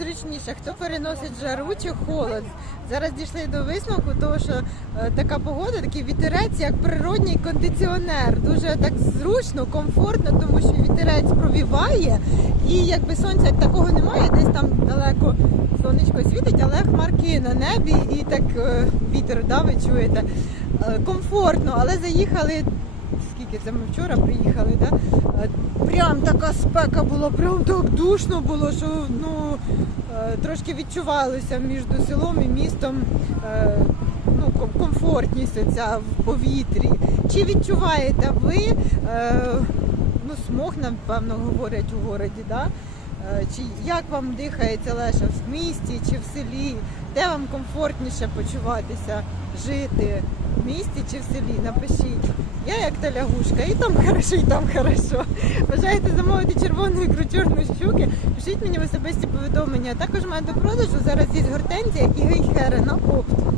зручніше, хто переносить жару чи холод. Зараз дійшли до висновку, того що е, така погода, такий вітерець, як природній кондиціонер. Дуже так зручно, комфортно, тому що вітерець провіває, і якби сонця такого немає, десь там далеко сонечко світить, але хмарки на небі і так е, вітер, да, ви чуєте. Е, Комфортно, але заїхали. Скільки це ми вчора приїхали, да? Е, Прям така спека була, прям так душно було, що ну, е, трошки відчувалося між селом і містом е, ну, комфортність оця в повітрі. Чи відчуваєте ви, ну, смог, напевно, говорять у городі, да? Е, Чи як вам дихається лише в місті чи в селі? Де вам комфортніше почуватися, жити в місті чи в селі? Напишіть. Я як та лягушка, і там хорошо, і там хорошо. Бажаєте замовити червону ікру чорної щуки? Пишіть мені в особисті повідомлення. Також мене до продажу зараз є гортензія і гейхери на опту.